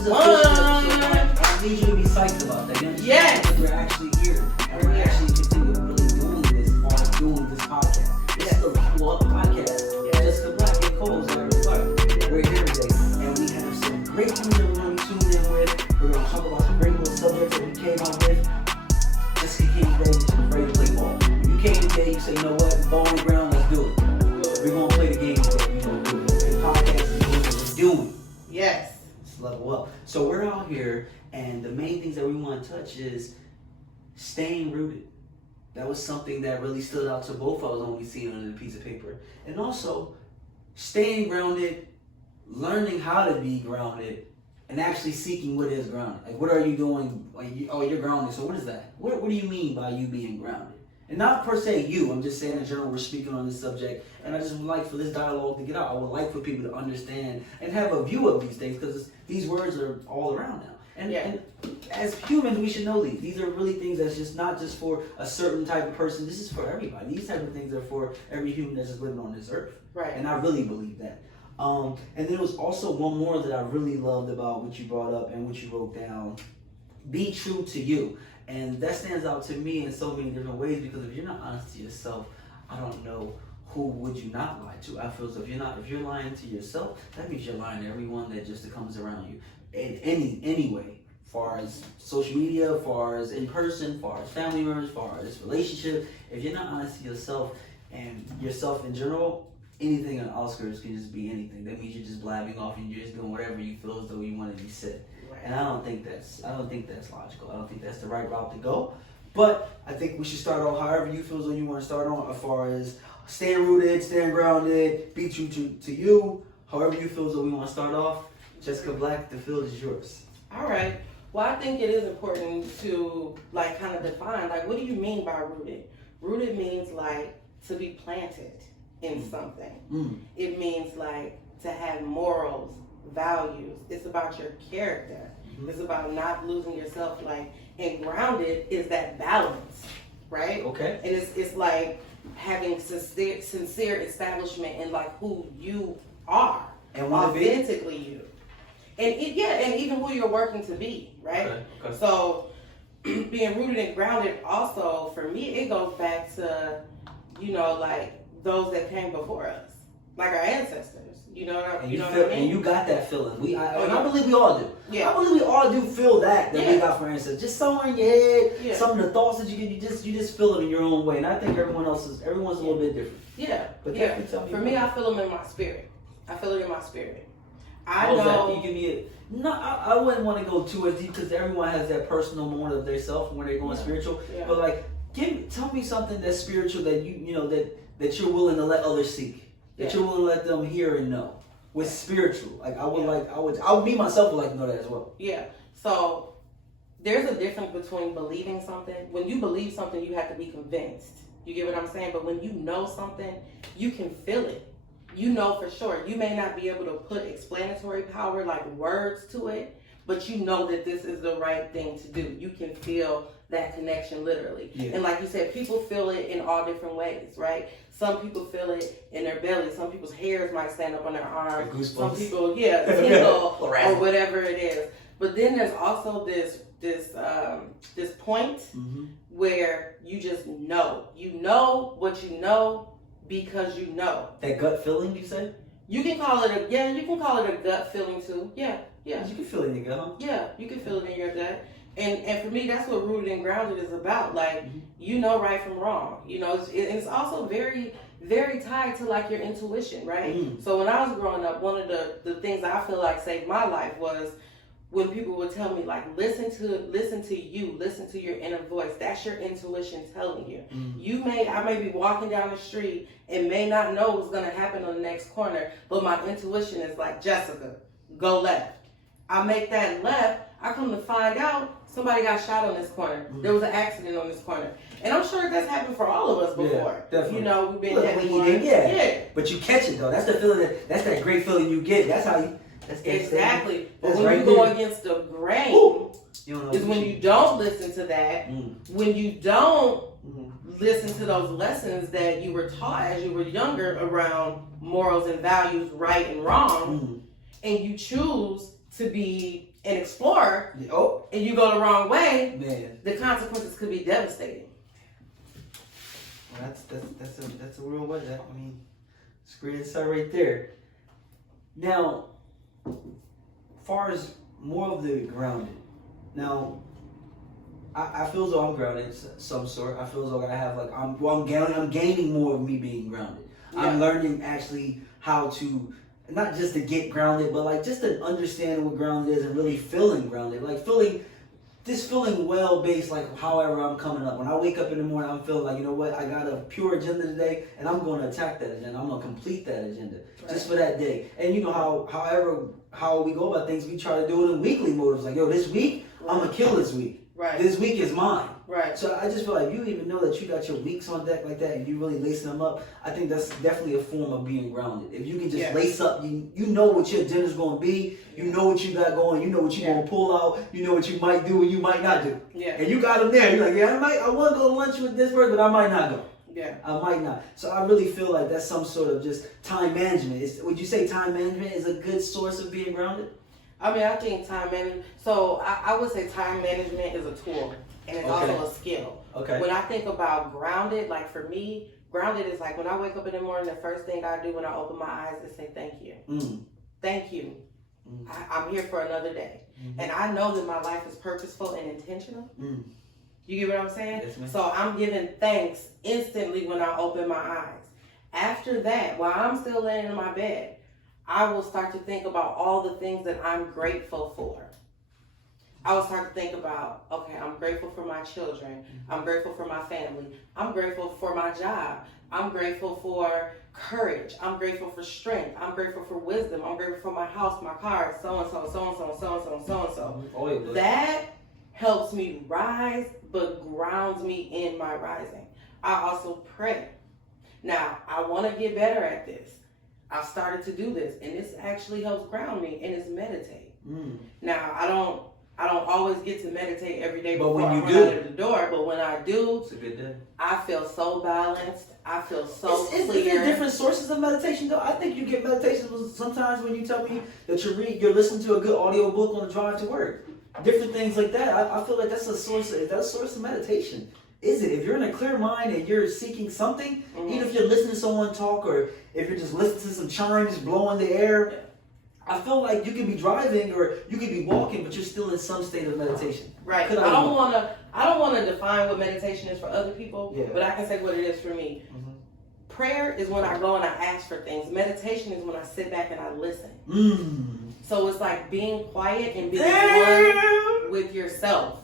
is a episode. I need you to be psyched about that. You understand? Yes. Because we're actually here. And we're actually continuing really doing this while doing this podcast. This is the LevelUp podcast. Jessika Black and Coles are we're here today. And we have some great things that we're going to be tuned in with. We're going to talk about some great little subjects that we came out with. Jessika came today and she's ready to play ball. When you came today, you say, you know what? Ball on the ground, let's do it. We're going to play the game today. We're going to do it. The podcast is doing what we're doing. Yes. Let's level up. So we're out here, and the main things that we want to touch is staying rooted. That was something that really stood out to both of us when we see it on a piece of paper. And also, staying grounded, learning how to be grounded, and actually seeking what is grounded. Like, what are you doing? Like, you're grounded. So what is that? What do you mean by you being grounded? And not per se you. I'm just saying in general we're speaking on this subject. And I just would like for this dialogue to get out. I would like for people to understand and have a view of these things because these words are all around now. And as humans, we should know these. These are really things that's just not just for a certain type of person. This is for everybody. These type of things are for every human that's just living on this earth. Right. And I really believe that. And then there was also one more that I really loved about what you brought up and what you wrote down. Be true to you. And that stands out to me in so many different ways because if you're not honest to yourself, I don't know who would you not lie to. I feel so if you're lying to yourself, that means you're lying to everyone that just comes around you. In any way, far as social media, far as in person, far as family members, far as relationship. If you're not honest to yourself and yourself in general, anything on the outskirts can just be anything. That means you're just blabbing off and you're just doing whatever you feel as though you want to be said. And I don't think that's logical. I don't think that's the right route to go. But I think we should start off however you feel as though you want to start on, as far as staying rooted, staying grounded, be true to you. However you feel as though we want to start off. Jessika Black, the field is yours. All right. Well, I think it is important to kind of define what do you mean by rooted? Rooted means to be planted in something. It means to have morals, values. It's about your character. It's about not losing yourself. And grounded is that balance, right? Okay. And it's like having sincere establishment in who you are, and authentically you, and even who you're working to be, right? Okay. So being rooted and grounded, also for me, it goes back to those that came before us, our ancestors. You know what I mean? And you got that feeling. I believe we all do. Yeah. I believe we all do feel that we got for instance. Just somewhere in your head, some of the thoughts that you get, you just feel it in your own way. And I think everyone's a little bit different. Yeah. But tell me for me, I feel them in my spirit. I feel it in my spirit. I know. know. Can you give me no, I wouldn't want to go too as deep because everyone has that personal moment of themselves when they're going spiritual. Yeah. But tell me something that's spiritual that that you're willing to let others seek. That you're willing to let them hear and know. With spiritual. I would me myself would like to know that as well. Yeah. So there's a difference between believing something. When you believe something, you have to be convinced. You get what I'm saying? But when you know something, you can feel it. You know for sure. You may not be able to put explanatory power, words to it, but you know that this is the right thing to do. You can feel that connection literally. Yeah. And like you said, people feel it in all different ways, right? Some people feel it in their belly. Some people's hairs might stand up on their arms. Some people, tingle or whatever it is. But then there's also this point where you just know. You know what you know because you know. That gut feeling, you say? You can call it a gut feeling too. Yeah. You can feel it in your gut, huh? Yeah, you can feel it in your gut. And for me, that's what rooted and grounded is about. You know right from wrong. It's also very, very tied to your intuition, right? So when I was growing up, one of the things I feel saved my life was when people would tell me listen to you, listen to your inner voice. That's your intuition telling you. I may be walking down the street and may not know what's gonna happen on the next corner, but my intuition is Jessica, go left. I make that left. I come to find out somebody got shot on this corner. There was an accident on this corner. And I'm sure that's happened for all of us before. Yeah, definitely. We've been having But you catch it though. That's the feeling that's that great feeling you get. That's how you exactly. But when you go against the grain is when you don't listen to that. When you don't listen to those lessons that you were taught as you were younger around morals and values, right and wrong, and you choose to be an explorer, and you go the wrong way, man, the consequences could be devastating. Well, that's a real way. I mean, it's great insight right there. Now, as far as more of the grounded, now I feel as though I'm grounded of some sort. I feel as though I have like I'm gaining more of me being grounded. Yeah. I'm learning actually how to not just to get grounded, but like just to understand what grounded is and really feeling grounded, like feeling well based, like however I'm coming up. When I wake up in the morning, I'm feeling like, you know what, I got a pure agenda today, and I'm going to attack that agenda. I'm going to complete that agenda just for that day. And you know how we go about things, we try to do it in weekly motives. Like, yo, this week I'm gonna kill this week. Right. This week is mine. Right. So I just feel like you even know that you got your weeks on deck like that, and you really lacing them up. I think that's definitely a form of being grounded. If you can just lace up, you know what your agenda's going to be. You know what you got going. You know what you're going to pull out. You know what you might do and you might not do. Yeah. And you got them there. You're like, yeah, I want to go to lunch with this person, but I might not go. Yeah. I might not. So I really feel like that's some sort of just time management. Would you say time management is a good source of being grounded? I mean, I think time management. So I would say time management is a tool, and it's also a skill. Okay. When I think about grounded, like for me, grounded is like when I wake up in the morning, the first thing I do when I open my eyes is say thank you. Thank you. I'm here for another day. And I know that my life is purposeful and intentional. You get what I'm saying? Yes, so I'm giving thanks instantly when I open my eyes. After that, while I'm still laying in my bed, I will start to think about all the things that I'm grateful for. I will start to think about, okay, I'm grateful for my children. I'm grateful for my family. I'm grateful for my job. I'm grateful for courage. I'm grateful for strength. I'm grateful for wisdom. I'm grateful for my house, my car, so-and-so, so-and-so, so-and-so, so-and-so. That helps me rise, but grounds me in my rising. I also pray. Now, I want to get better at this. I've started to do this, and this actually helps ground me, and it's meditate. Now, I don't always get to meditate every day before I run out of the door, but when I do, it's a good day. I feel so balanced. I feel so clear. Is there different sources of meditation, though? I think you get meditation sometimes when you tell me that you're listening to a good audio book on the drive to work. Different things like that. I feel like that's a source of meditation. Is it? If you're in a clear mind and you're seeking something, even if you're listening to someone talk or if you're just listening to some chimes blow in the air, I feel like you could be driving or you could be walking, but you're still in some state of meditation. Right. I don't want to define what meditation is for other people, but I can say what it is for me. Prayer is when I go and I ask for things. Meditation is when I sit back and I listen. So it's like being quiet and being one with yourself,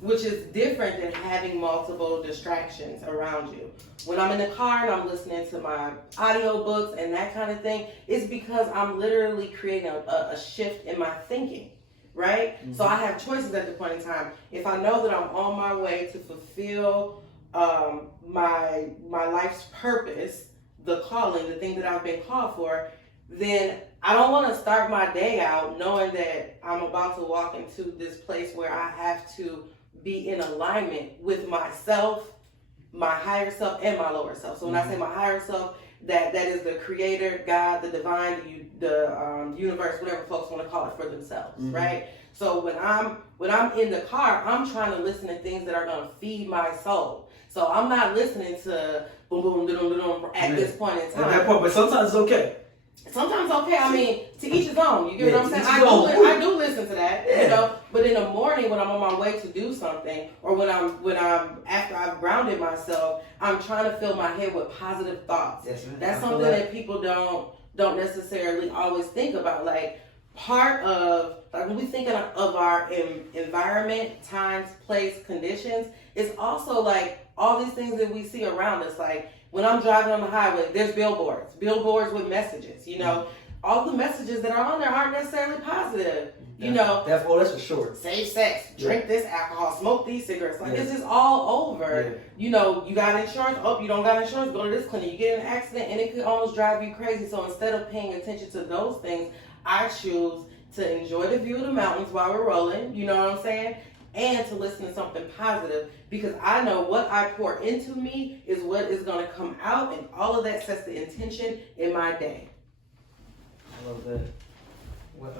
which is different than having multiple distractions around you. When I'm in the car and I'm listening to my audiobooks and that kind of thing, it's because I'm literally creating a shift in my thinking, right? So I have choices at the point in time. If I know that I'm on my way to fulfill my life's purpose, the calling, the thing that I've been called for, then I don't want to start my day out knowing that I'm about to walk into this place where I have to be in alignment with myself, my higher self, and my lower self. So when I say my higher self, that is the creator, God, the divine, the universe, whatever folks want to call it for themselves, right? So when I'm in the car, I'm trying to listen to things that are going to feed my soul. So I'm not listening to boom, boom, boom, boom, boom at this point in time. At that point, but sometimes it's okay. Sometimes okay. I mean, to each his own. You get what I'm saying? I do listen to that, you know. But in the morning, when I'm on my way to do something, or when I'm after I've grounded myself, I'm trying to fill my head with positive thoughts. Yes, that's something that people don't necessarily always think about. Like part of when we think of our environment, times, place, conditions, it's also like all these things that we see around us, like. When I'm driving on the highway, there's billboards with messages, you know. All the messages that are on there aren't necessarily positive, you know. That's for sure. Save sex, drink this alcohol, smoke these cigarettes. Like, this is all over. You know, you got insurance. Oh, you don't got insurance, go to this clinic. You get in an accident, and it could almost drive you crazy. So instead of paying attention to those things, I choose to enjoy the view of the mountains while we're rolling, you know what I'm saying? And to listen to something positive, because I know what I pour into me is what is going to come out, and all of that sets the intention in my day. I love that. Well,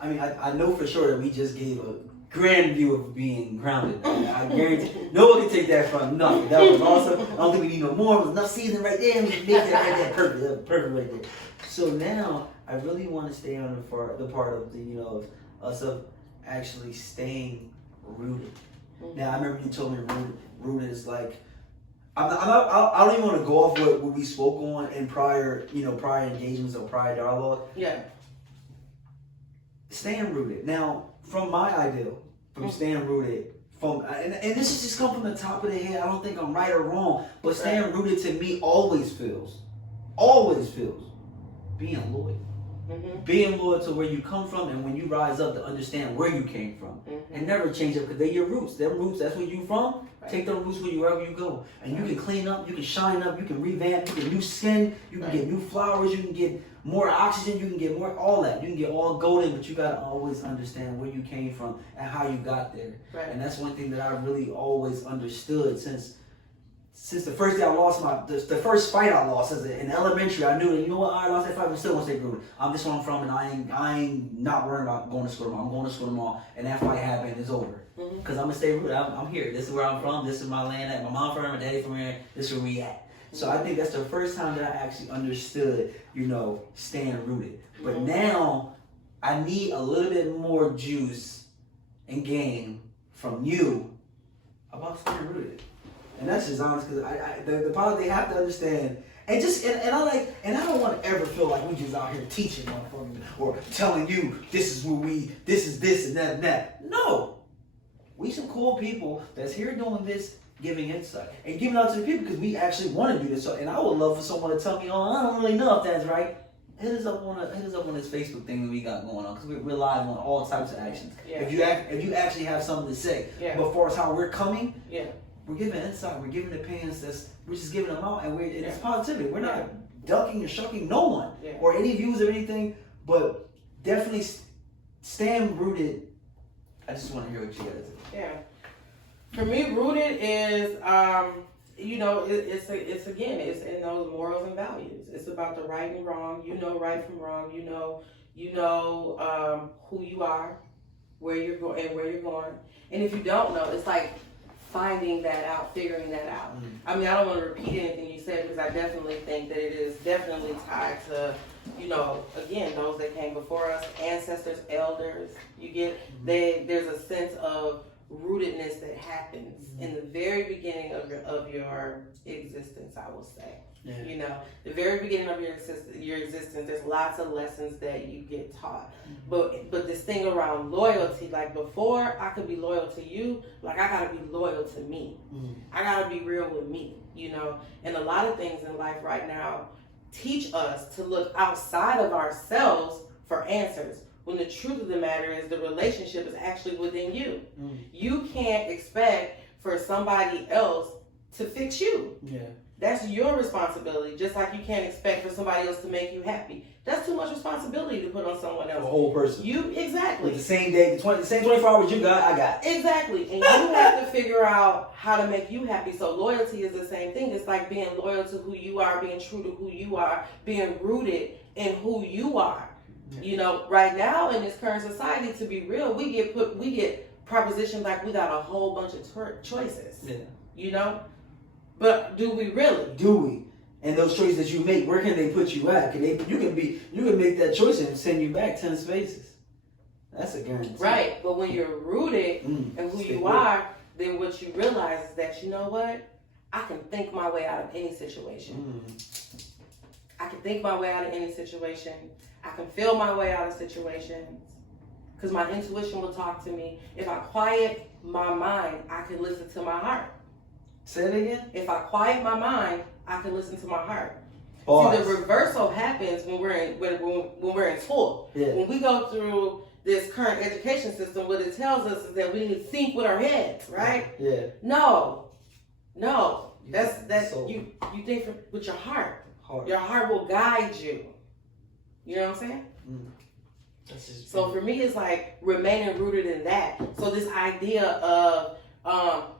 I know for sure that we just gave a grand view of being grounded. I guarantee no one can take that from nothing. That was awesome. I don't think we need no more. It was enough season right there. We can make that right there perfect. That was perfect right there. So now I really want to stay on the part of the of us of actually staying rooted. Mm-hmm. Now I remember you told me rooted is like I don't even want to go off what we spoke on in prior engagements or prior dialogue. Yeah. Staying rooted. Now, from my ideal, from staying rooted, and this has just come from the top of the head. I don't think I'm right or wrong, but staying rooted to me always feels being loyal. Mm-hmm. Being loyal to where you come from, and when you rise up to understand where you came from, and never change up because they're your roots. Them roots, that's where you from. Right. Take them roots wherever you go, and you can clean up, you can shine up, you can revamp, you can get new skin, you can get new flowers, you can get more oxygen, you can get more all that. You can get all golden, but you gotta always understand where you came from and how you got there. Right. And that's one thing that I really always understood since the first day I lost the first fight I lost in elementary. I knew that, you know what, I lost that fight, but still want to stay rooted. This is where I'm from, and I ain't not worried about going to school tomorrow. I'm going to school tomorrow, and that fight happened, it's over. Because I'm gonna stay rooted. I'm here. This is where I'm from. This is my land. My mom from here, my daddy from here. This is where we at. So I think that's the first time that I actually understood, staying rooted. But now I need a little bit more juice and game from you about staying rooted. And that's just honest, because the part they have to understand, and I don't want to ever feel like we just out here teaching motherfuckers or telling you this is this and that and that. No, we some cool people that's here doing this, giving insight and giving out to the people because we actually want to do this. So, and I would love for someone to tell me, I don't really know if that's right. Hit us up on this Facebook thing that we got going on, because we're live on all types of actions. Yeah. If you actually have something to say, but as far as how we're coming, we're giving insight, we're giving opinions, we're just giving them out, and it's positivity. We're not ducking or shucking no one or any views or anything, but definitely staying rooted. I just want to hear what you guys say. Yeah. For me, rooted is, it's in those morals and values. It's about the right and wrong. You know right from wrong. You know who you are, where you're going, and where you're going. And if you don't know, it's like finding that out, figuring that out. I mean, I don't want to repeat anything you said, because I definitely think that it is definitely tied to, again, those that came before us, ancestors, elders. There's a sense of rootedness that happens in the very beginning of your existence, I will say. Yeah. The very beginning of your existence, there's lots of lessons that you get taught. But this thing around loyalty, like before I could be loyal to you, like I gotta be loyal to me. I gotta be real with me, And a lot of things in life right now teach us to look outside of ourselves for answers, when the truth of the matter is the relationship is actually within you. You can't expect for somebody else to fix you. Yeah. That's your responsibility, just like you can't expect for somebody else to make you happy. That's too much responsibility to put on someone else. A whole person. Exactly. With the same day, the same 24 hours you got, I got. Exactly. And you have to figure out how to make you happy. So loyalty is the same thing. It's like being loyal to who you are, being true to who you are, being rooted in who you are. Right now in this current society, to be real, we get propositioned like we got a whole bunch of choices. Yeah. But do we really? Do we? And those choices that you make, where can they put you at? You can make that choice and send you back 10 spaces. That's a guarantee. Right. But when you're rooted in who you are, then what you realize is that, you know what? I can think my way out of any situation. I can think my way out of any situation. I can feel my way out of situations, because my intuition will talk to me. If I quiet my mind, I can listen to my heart. Say it again? If I quiet my mind, I can listen to my heart. Pause. See, the reversal happens when we're in school. Yeah. When we go through this current education system, what it tells us is that we need to think with our heads, right? Yeah. No. That's so, you think with your heart. Your heart will guide you. You know what I'm saying? So for me, it's like remaining rooted in that. So this idea of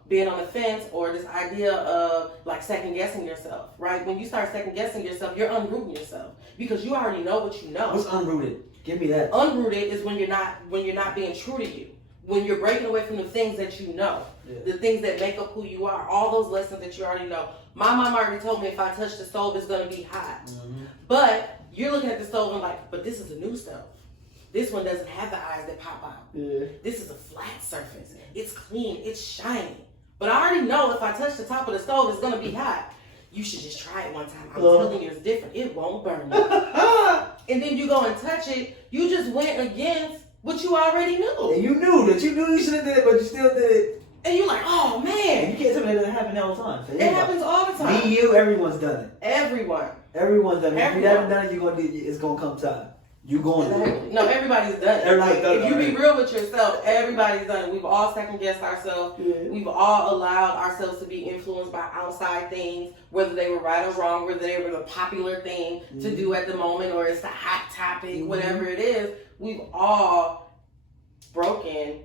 being on the fence, or this idea of like second guessing yourself, right? When you start second guessing yourself, you're unrooting yourself, because you already know what you know. What's unrooted? Give me that. Unrooted is when you're not being true to you. When you're breaking away from the things that you know, the things that make up who you are, all those lessons that you already know. My mom already told me if I touch the stove, it's going to be hot. Mm-hmm. But you're looking at the stove and like, but this is a new stove. This one doesn't have the eyes that pop out. Yeah. This is a flat surface. It's clean. It's shiny. But I already know if I touch the top of the stove, it's going to be hot. You should just try it one time. I'm telling you, it's different. It won't burn you. And then you go and touch it. You just went against what you already knew. And you knew you should have did it, but you still did it. And you're like, oh man. And you can't tell me that doesn't happen all the time. So it happens all the time. Me, you, everyone's done it. Everyone's done it. If you haven't done it, it's gonna come time. You going to do it. No, everybody's done it. Everybody's done it. If you be real with yourself, everybody's done it. We've all second guessed ourselves. Yeah. We've all allowed ourselves to be influenced by outside things, whether they were right or wrong, whether they were the popular thing to do at the moment or it's the hot topic, whatever it is. We've all broken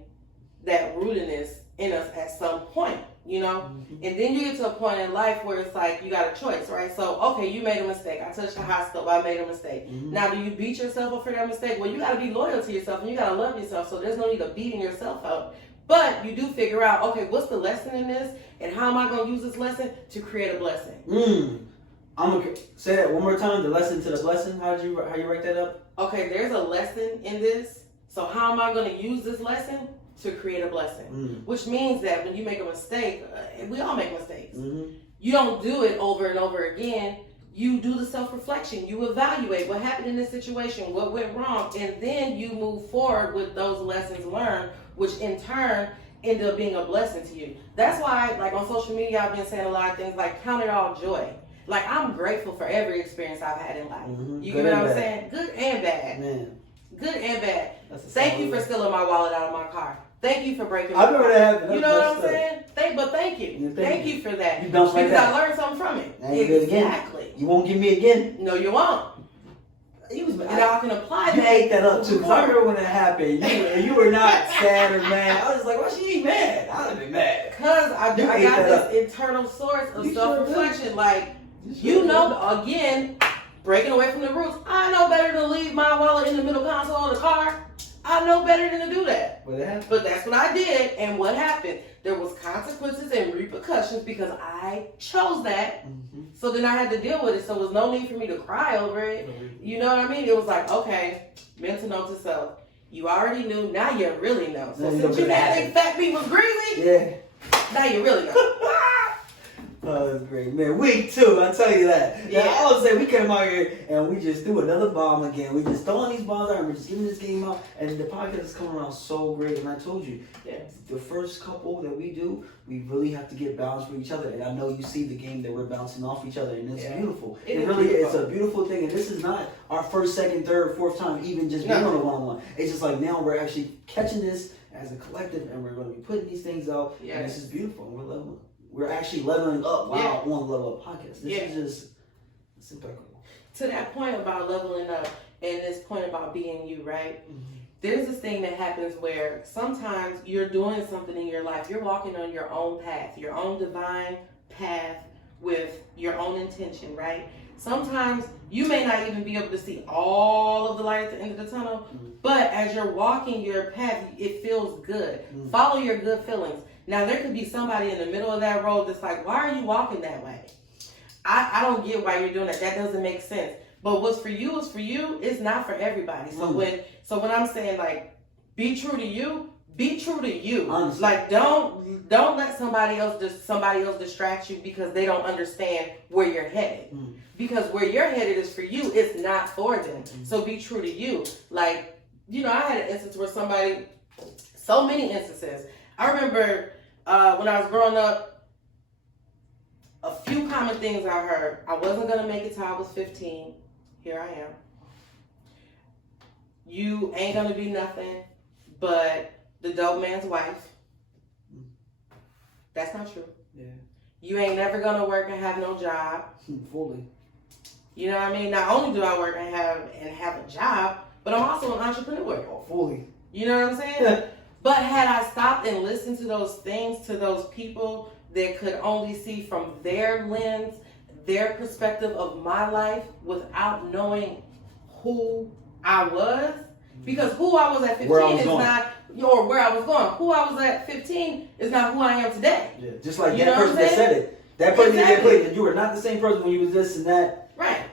that rootedness in us at some point, you know? Mm-hmm. And then you get to a point in life where it's like you got a choice, right? So, okay, you made a mistake. I touched the hot stove. I made a mistake. Mm-hmm. Now, do you beat yourself up for that mistake? Well, you got to be loyal to yourself and you got to love yourself. So there's no need of beating yourself up. But you do figure out, okay, what's the lesson in this? And how am I going to use this lesson to create a blessing? I'm going to say that one more time. The lesson to the blessing. How you write that up? Okay, there's a lesson in this. So how am I going to use this lesson to create a blessing? Which means that when you make a mistake, we all make mistakes. You don't do it over and over again. You do the self-reflection. You evaluate what happened in this situation, what went wrong, and then you move forward with those lessons learned, which in turn end up being a blessing to you. That's why, like on social media, I've been saying a lot of things like count it all joy. Like I'm grateful for every experience I've had in life. You get what I'm saying? Good and bad. Man. Good and bad. Thank you for stealing my wallet out of my car. Thank you for breaking my car. I remember that happened. You know what I'm saying? Thank you. Thank you for that. You don't like that. I learned something from it. Exactly. You won't give me again? No, you won't. And I can apply that. You ate that up too. I remember when that happened. You were not sad or mad. I was like, why she ain't mad? I would have been mad. Because I got this internal source of self-reflection. Like, you know, again, breaking away from the rules. I know better to leave my wallet in the middle console of the car. I know better than to do that. But that's what I did. And what happened? There was consequences and repercussions because I chose that. So then I had to deal with it. So there was no need for me to cry over it. You know what I mean? It was like, okay, mental note to self. You already knew. Now you really know. So since you had think fat meat was greasy, now you really know. Oh, that's great, man. Week 2, I tell you that. Yeah. I always say we came out here and we just threw another bomb again. We just throwing these bombs out and we're just giving this game out. And the podcast is coming around so great. And I told you, the first couple that we do, we really have to get balanced with each other. And I know you see the game that we're bouncing off each other, and it's beautiful. It really is a beautiful thing. And this is not our first, second, third, fourth time even just being on a one-on-one. It's just like now we're actually catching this as a collective, and we're going to be putting these things out. And this is beautiful. And we're leveling. We're actually leveling up on the LevelUp podcast. This is just, it's impeccable. To that point about leveling up and this point about being you, right? There's this thing that happens where sometimes you're doing something in your life. You're walking on your own path, your own divine path with your own intention, right? Sometimes you may not even be able to see all of the light at the end of the tunnel, but as you're walking your path, it feels good. Follow your good feelings. Now, there could be somebody in the middle of that road that's like, why are you walking that way? I don't get why you're doing that. That doesn't make sense. But what's for you is for you. It's not for everybody. So when I'm saying, like, be true to you, be true to you. Honestly. Like, don't let somebody else distract you because they don't understand where you're headed. Because where you're headed is for you. It's not for them. So be true to you. Like, you know, I had an instance where so many instances. I remember when I was growing up, a few common things I heard. I wasn't going to make it till I was 15. Here I am. You ain't going to be nothing but the dope man's wife. That's not true. Yeah. You ain't never going to work and have no job. Fully. You know what I mean? Not only do I work and have a job, but I'm also an entrepreneur. Oh, fully. You know what I'm saying? But had I stopped and listened to those things, to those people that could only see from their lens, their perspective of my life without knowing who I was, Because who I was at 15 is not, or where I was going. Who I was at 15 is not who I am today. Yeah, just like that person that said it. That person that played, you were not the same person when you was this and that. Right.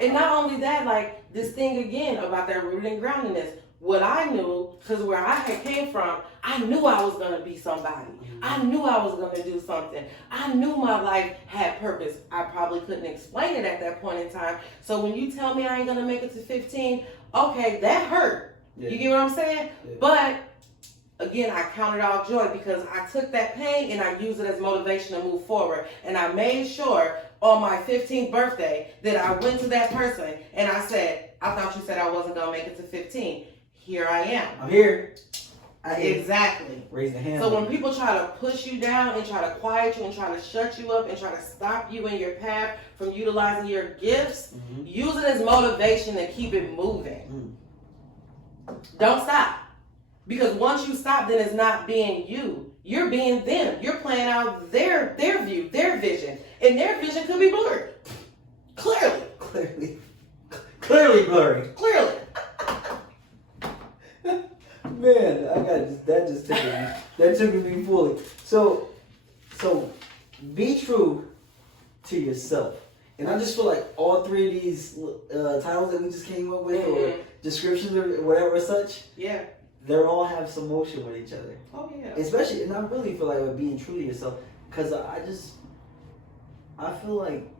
And not only that, like this thing again about that rooted and groundedness. What I knew, because where I had came from, I knew I was going to be somebody. I knew I was going to do something. I knew my life had purpose. I probably couldn't explain it at that point in time. So when you tell me I ain't going to make it to 15, okay, that hurt. Yeah. You get what I'm saying? Yeah. But again, I counted all joy because I took that pain and I used it as motivation to move forward. And I made sure on my 15th birthday that I went to that person and I said, I thought you said I wasn't going to make it to 15. Here I am. I'm here. Exactly. Raise the hand. So when people try to push you down and try to quiet you and try to shut you up and try to stop you in your path from utilizing your gifts, use it as motivation to keep it moving. Don't stop. Because once you stop, then it's not being you. You're being them. You're playing out their view, their vision. And their vision could be blurred. Clearly blurry. Clearly. Man, that took me fully. So be true to yourself. And I just feel like all three of these titles that we just came up with, or descriptions or whatever such, they all have some motion with each other. Oh yeah. Especially, and I really feel like with being true to yourself, because I feel like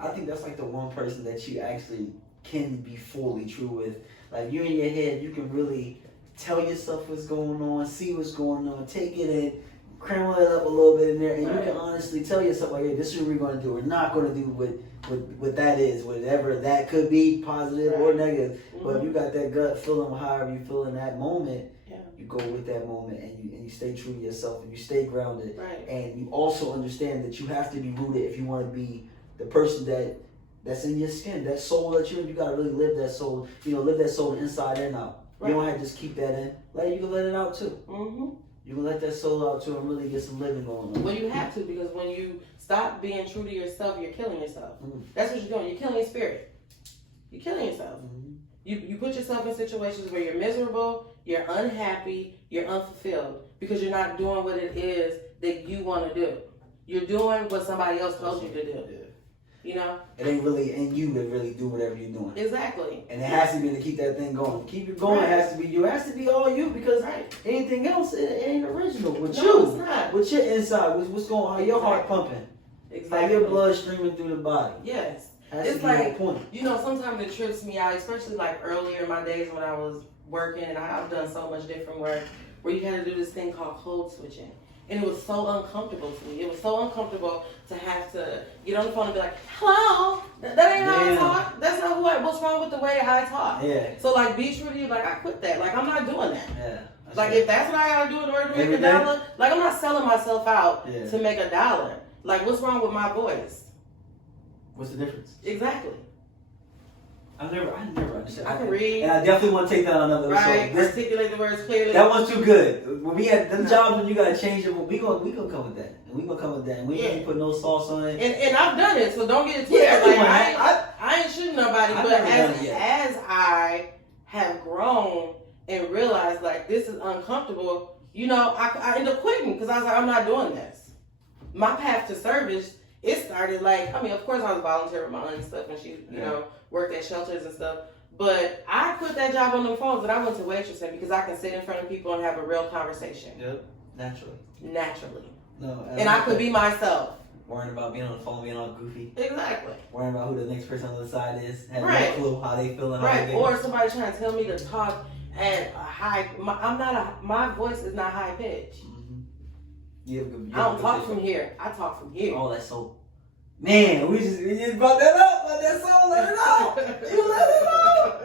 I think that's like the one person that you actually can be fully true with. Like you in your head, you can really tell yourself what's going on, see what's going on, take it in, cram it up a little bit in there, and you can honestly tell yourself, like, hey, this is what we're going to do. We're not going to do what that is, whatever that could be, positive or negative. But if you got that gut feeling, however you feel in that moment, you go with that moment and you stay true to yourself and you stay grounded. And you also understand that you have to be rooted if you want to be the person that's in your skin, that soul that you got to really live that soul, live that soul inside and out. You don't have to just keep that in. You can let it out too. You can let that soul out too and really get some living going on. Well, you have to, because when you stop being true to yourself, you're killing yourself. That's what you're doing. You're killing your spirit. You're killing yourself. You put yourself in situations where you're miserable, you're unhappy, you're unfulfilled, because you're not doing what it is that you want to do. You're doing what somebody else told you to do. It ain't really in you to really do whatever you're doing. Exactly. And it has to be to keep that thing going. Keep it going. It has to be you. It has to be all you, because anything else, it ain't original. With you, it's not. With your inside, with what's going on, how your heart pumping, how your blood streaming through the body. Yes. It's like, point. Sometimes it trips me out, especially like earlier in my days when I was working, and I've done so much different work, where you had to do this thing called code switching. And it was so uncomfortable to me. It was so uncomfortable to have to get on the phone and be like, hello, that ain't how I talk. That's not what's wrong with the way I talk. So like, be true to you. Like, I quit that. Like, I'm not doing that. Like, if that's what I gotta do in order to make $1, like, I'm not selling myself out to make $1. Like, what's wrong with my voice? What's the difference? Exactly. I never understood. I can read. And I definitely want to take that on another episode. Articulate the words clearly. That one's too good. When we had them jobs when you gotta change it, we gonna come with that. And we gonna come with that. And we ain't put no sauce on it. And I've done it, so don't get it twisted. I ain't shooting nobody, but as I have grown and realized like this is uncomfortable, I end up quitting because I was like, I'm not doing this. My path to service, it started of course I was volunteering with my aunt and stuff, and she, worked at shelters and stuff. But I put that job on the phones and I went to waitressing because I can sit in front of people and have a real conversation. Yep, naturally. No, and I could be myself. Worrying about being on the phone, being all goofy. Exactly. Worrying about who the next person on the side is. Having no clue how they feeling. Or somebody trying to tell me to talk at a high. My voice is not high pitched. I don't talk from here. I talk from here. Oh, that's so. Man, we just brought that up. About that song, let it out. You let it out.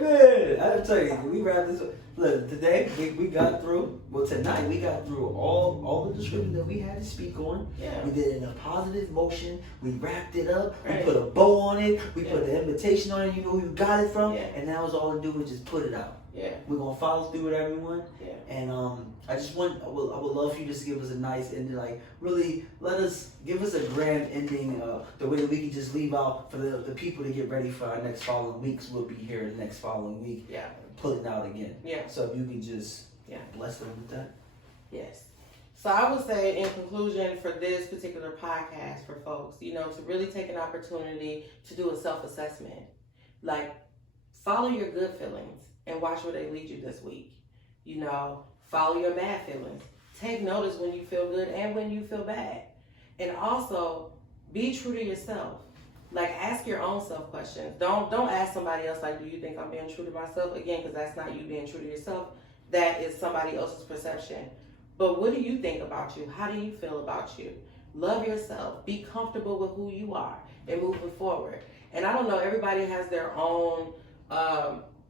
Man, I tell you, we wrap this up. Look, today we got through. Well, tonight we got through all the descriptions that we had to speak on. We did it in a positive motion. We wrapped it up. We put a bow on it. We put the invitation on it. You know who you got it from. And now it's all to do is just put it out. Yeah. We're gonna follow through with everyone. Yeah. And I would love for you just to give us a nice ending, like really give us a grand ending, the way that we can just leave out for the people to get ready for our next following weeks. We'll be here the next following week. Yeah. Putting out again. Yeah. So if you can just bless them with that. Yes. So I would say in conclusion for this particular podcast for folks, you know, to really take an opportunity to do a self-assessment. Like, follow your good feelings and watch where they lead you this week. You know, follow your bad feelings. Take notice when you feel good and when you feel bad. And also, be true to yourself. Like, ask your own self questions. Don't ask somebody else, like, do you think I'm being true to myself? Again, because that's not you being true to yourself. That is somebody else's perception. But what do you think about you? How do you feel about you? Love yourself. Be comfortable with who you are and moving forward. And I don't know, everybody has their own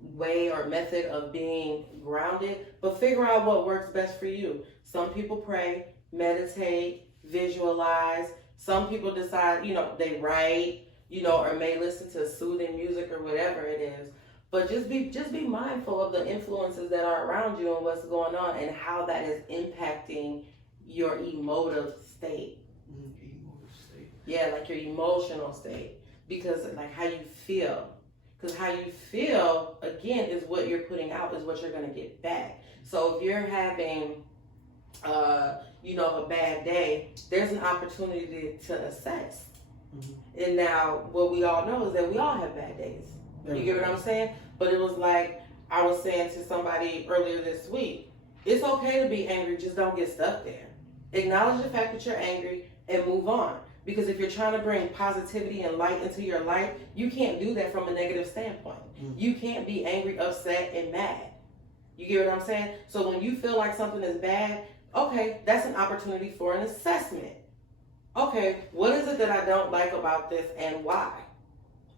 way or method of being grounded, but figure out what works best for you. Some people pray, meditate, visualize. Some people decide, you know, they write, you know, or may listen to soothing music or whatever it is. But just be mindful of the influences that are around you and what's going on and how that is impacting your emotive state. Emotive state. Yeah, like your emotional state. Because like how you feel. Because how you feel, again, is what you're putting out, is what you're going to get back. So if you're having, you know, a bad day, there's an opportunity to assess. Mm-hmm. And now what we all know is that we all have bad days. You get what I'm saying? But it was like I was saying to somebody earlier this week, it's okay to be angry, just don't get stuck there. Acknowledge the fact that you're angry and move on. Because if you're trying to bring positivity and light into your life, you can't do that from a negative standpoint. Mm-hmm. You can't be angry, upset, and mad. You get what I'm saying? So when you feel like something is bad, okay, that's an opportunity for an assessment. Okay, what is it that I don't like about this and why?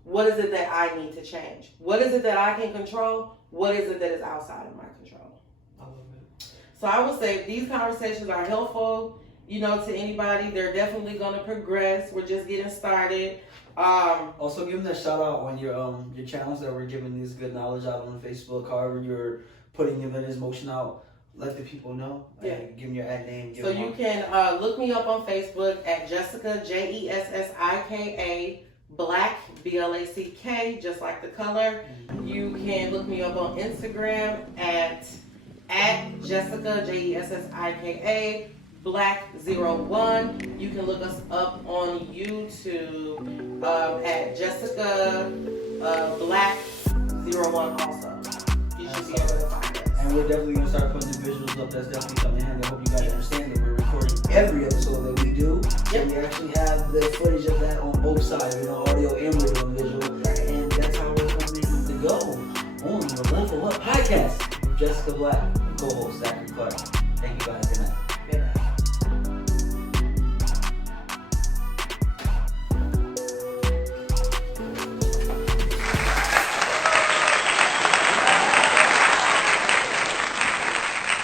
What is it that I need to change? What is it that I can control? What is it that is outside of my control? I love it. So I would say these conversations are helpful, you know, to anybody. They're definitely going to progress. We're just getting started. Also, give them that shout out on your channels that we're giving this good knowledge out on Facebook. However, you're putting your this motion out. Let the people know. Yeah. Give them your ad name. So you can look me up on Facebook at Jessika, Jessika Black, Black, just like the color. You can look me up on Instagram at Jessika, Jessika Black01. You can look us up on YouTube at Jessika Black01 also. You should be able to find us. And we're definitely going to start putting the visuals up. That's definitely coming in handy. I hope you guys understand that we're recording every episode that we do. Yep. And we actually have the footage of that on both sides, you know, audio and visual. And that's how we're going to go on the Level Up podcast with Jessika Black, co-host Zachary Clark. Thank you guys. Good night.